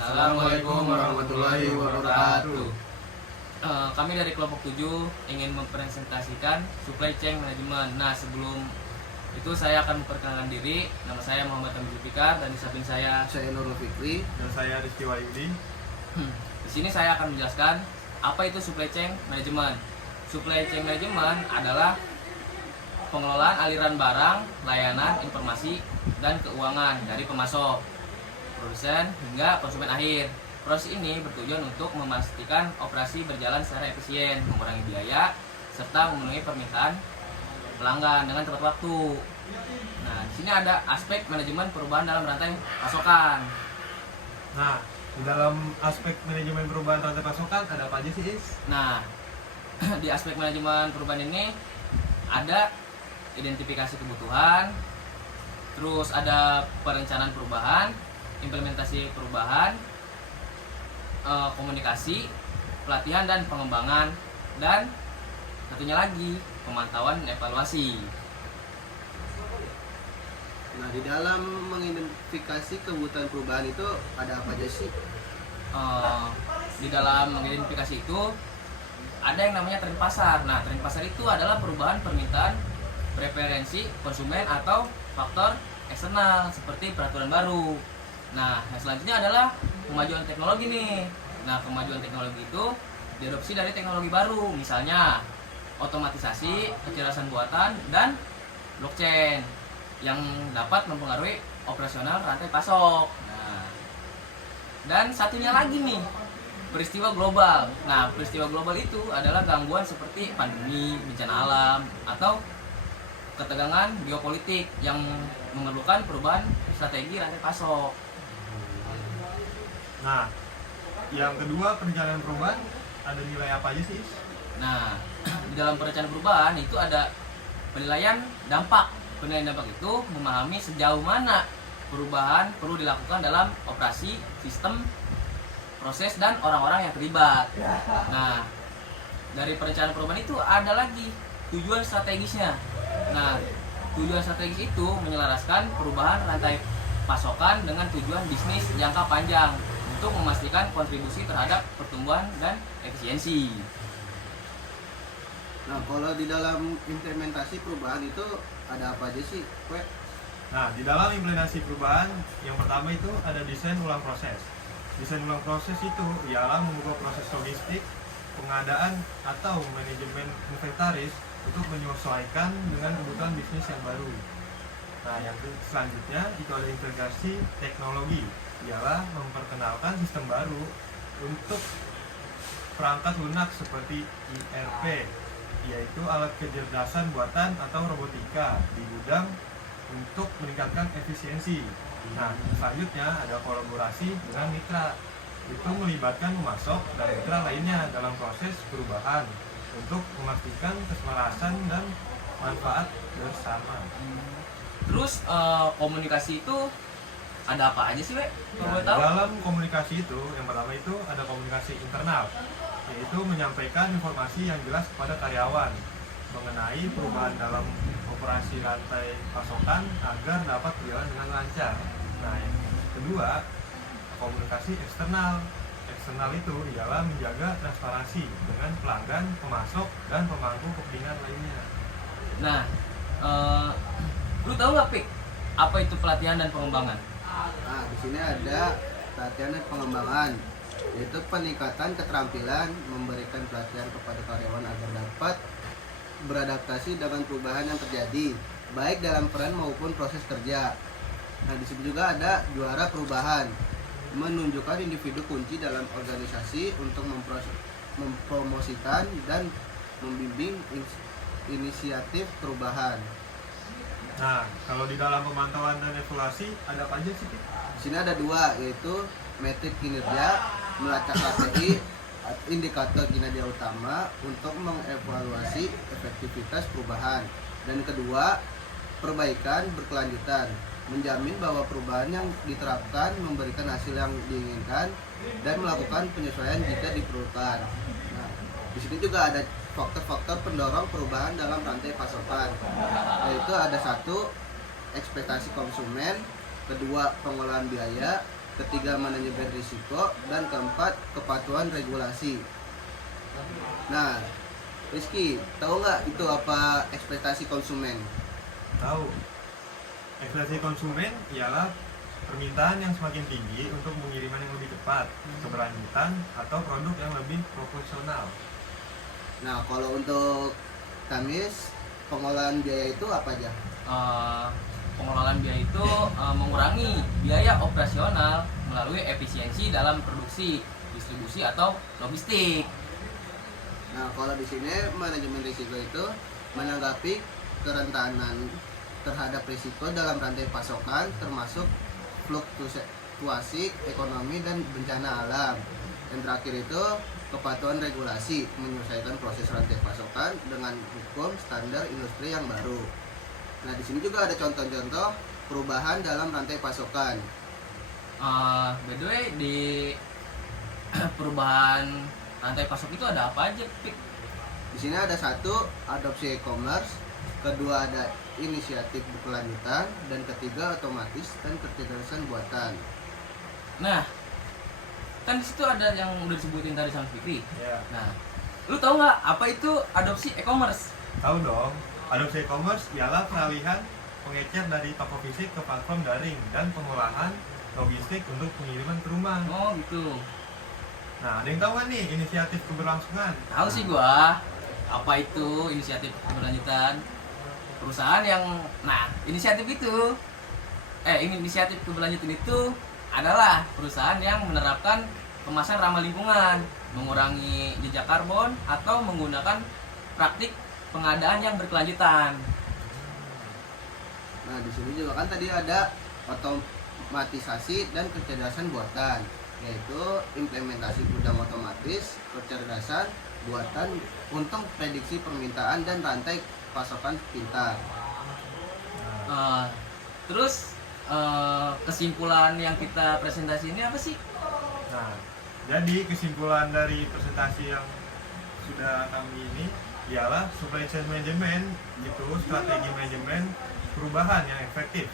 Assalamualaikum warahmatullahi wabarakatuh. Kami dari kelompok 7 ingin mempresentasikan supply chain management. Nah, sebelum itu saya akan memperkenalkan diri. Nama saya Muhammad Hamid Zulfikar dan di samping saya Nurul Fikri. Dan saya Rizky Wahyudi. Di sini saya akan menjelaskan apa itu supply chain management. Supply chain management adalah pengelolaan aliran barang, layanan, informasi, dan keuangan dari pemasok, produsen hingga konsumen akhir. Proses ini bertujuan untuk memastikan operasi berjalan secara efisien, mengurangi biaya, serta memenuhi permintaan pelanggan dengan tepat waktu. Nah, di sini ada aspek manajemen perubahan dalam rantai pasokan. Nah, di dalam aspek manajemen perubahan rantai pasokan ada apa aja sih, Is? Nah, di aspek manajemen perubahan ini ada identifikasi kebutuhan, terus ada perencanaan perubahan, implementasi perubahan, komunikasi, pelatihan dan pengembangan, dan satunya lagi pemantauan dan evaluasi. Nah, di dalam mengidentifikasi kebutuhan perubahan itu ada apa aja sih? Di dalam mengidentifikasi itu ada yang namanya tren pasar. Nah, tren pasar itu adalah perubahan permintaan preferensi konsumen atau faktor eksternal seperti peraturan baru. Nah, yang selanjutnya adalah kemajuan teknologi nih. Nah, kemajuan teknologi itu diadopsi dari teknologi baru, misalnya otomatisasi, kecerdasan buatan, dan blockchain yang dapat mempengaruhi operasional rantai pasok. Nah, dan satunya lagi nih, peristiwa global. Nah, peristiwa global itu adalah gangguan seperti pandemi, bencana alam, atau ketegangan geopolitik yang memerlukan perubahan strategi rantai pasok. Nah, yang kedua perencanaan perubahan ada nilai apa aja sih, Is? Nah, di dalam perencanaan perubahan itu ada penilaian dampak. Penilaian dampak itu memahami sejauh mana perubahan perlu dilakukan dalam operasi, sistem, proses, dan orang-orang yang terlibat. Nah, dari perencanaan perubahan itu ada lagi tujuan strategisnya. Nah, tujuan strategis itu menyelaraskan perubahan rantai pasokan dengan tujuan bisnis jangka panjang untuk memastikan kontribusi terhadap pertumbuhan dan efisiensi. Nah, kalau di dalam implementasi perubahan itu ada apa aja sih, Kwe? Nah, di dalam implementasi perubahan yang pertama itu ada desain ulang proses. Desain ulang proses itu ialah mengubah proses logistik, pengadaan atau manajemen inventaris untuk menyesuaikan dengan kebutuhan bisnis yang baru. Nah, yang selanjutnya itu ada integrasi teknologi, ialah memperkenalkan sistem baru untuk perangkat lunak seperti ERP, yaitu alat kecerdasan buatan atau robotika di gudang untuk meningkatkan efisiensi. Nah, selanjutnya ada kolaborasi dengan mitra, itu melibatkan pemasok dan mitra lainnya dalam proses perubahan untuk memastikan keselarasan dan manfaat bersama. Terus komunikasi itu ada apa aja sih, We? Kalau boleh tahu? Dalam komunikasi itu, yang pertama itu ada komunikasi internal, yaitu menyampaikan informasi yang jelas kepada karyawan mengenai perubahan dalam operasi rantai pasokan agar dapat berjalan dengan lancar. Nah, yang kedua, komunikasi eksternal. Eksternal itu ialah menjaga transparansi dengan pelanggan, pemasok, dan pemangku kepentingan lainnya. Nah, lu tahu nggak, Pik, apa itu pelatihan dan pengembangan? Nah, di sini ada pelatihan dan pengembangan, yaitu peningkatan keterampilan, memberikan pelatihan kepada karyawan agar dapat beradaptasi dengan perubahan yang terjadi, baik dalam peran maupun proses kerja. Nah, di sini juga ada juara perubahan, menunjukkan individu kunci dalam organisasi untuk mempromosikan dan membimbing inisiatif perubahan. Nah, kalau di dalam pemantauan dan evaluasi ada apa aja sih, Pik? Di sini ada dua, yaitu metrik kinerja, melacak KPI, indikator kinerja utama untuk mengevaluasi efektivitas perubahan. Dan kedua, perbaikan berkelanjutan, menjamin bahwa perubahan yang diterapkan memberikan hasil yang diinginkan dan melakukan penyesuaian jika diperlukan. Nah, di sini juga ada faktor-faktor pendorong perubahan dalam rantai pasokan, yaitu ada satu, ekspektasi konsumen, kedua, pengelolaan biaya, ketiga manajemen risiko, dan keempat kepatuhan regulasi. Nah, Rizky, tahu nggak itu apa ekspektasi konsumen? Tahu. Ekspektasi konsumen ialah permintaan yang semakin tinggi untuk pengiriman yang lebih cepat, keberlanjutan, atau produk yang lebih proporsional. Nah, kalau untuk Kamis, pengolahan biaya itu apa aja? Pengelolaan biaya itu mengurangi biaya operasional melalui efisiensi dalam produksi, distribusi atau logistik. Nah, kalau di sini manajemen risiko itu menanggapi kerentanan terhadap risiko dalam rantai pasokan termasuk fluktuasi ekonomi dan bencana alam. Yang terakhir itu kepatuhan regulasi, menyesuaikan proses rantai pasokan dengan hukum standar industri yang baru. Nah, di sini juga ada contoh-contoh perubahan dalam rantai pasokan. By the way, di perubahan rantai pasok itu ada apa aja, Pik? Di sini ada satu, adopsi e-commerce, kedua ada inisiatif berkelanjutan, dan ketiga otomatis dan kecerdasan buatan. Nah, kan di situ ada yang udah disebutin tadi sama Fikri. Ya, Nah, lu tahu nggak apa itu adopsi e-commerce? tahu dong. Adopsi e-commerce ialah peralihan pengecer dari toko fisik ke platform daring dan pengolahan logistik untuk pengiriman ke rumah. Oh gitu. Nah, ada yang tahu kan nih inisiatif keberlangsungan? Tahu sih gua. Apa itu inisiatif keberlanjutan? Perusahaan yang, inisiatif keberlanjutan itu adalah perusahaan yang menerapkan kemasan ramah lingkungan, mengurangi jejak karbon atau menggunakan praktik pengadaan yang berkelanjutan. Nah, di sini juga kan tadi ada otomatisasi dan kecerdasan buatan, yaitu implementasi gudang otomatis, kecerdasan buatan untuk prediksi permintaan dan rantai pasokan pintar. Terus kesimpulan yang kita presentasi ini apa sih? Nah, jadi kesimpulan dari presentasi yang sudah kami ini ialah supply chain management itu strategi manajemen perubahan yang efektif.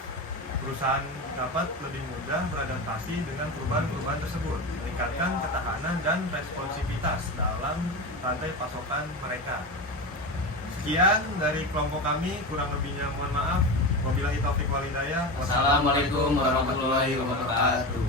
Perusahaan dapat lebih mudah beradaptasi dengan perubahan-perubahan tersebut, meningkatkan ketahanan dan responsivitas dalam rantai pasokan mereka. Sekian dari kelompok kami, kurang lebihnya mohon maaf. Wabillahi taufiq wal hidayah. Wassalamualaikum warahmatullahi wabarakatuh.